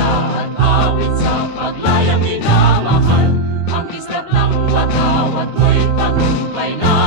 kanta at awit sa paglayang minamahal. Ang kislap ng watawat mo'y tagumpay na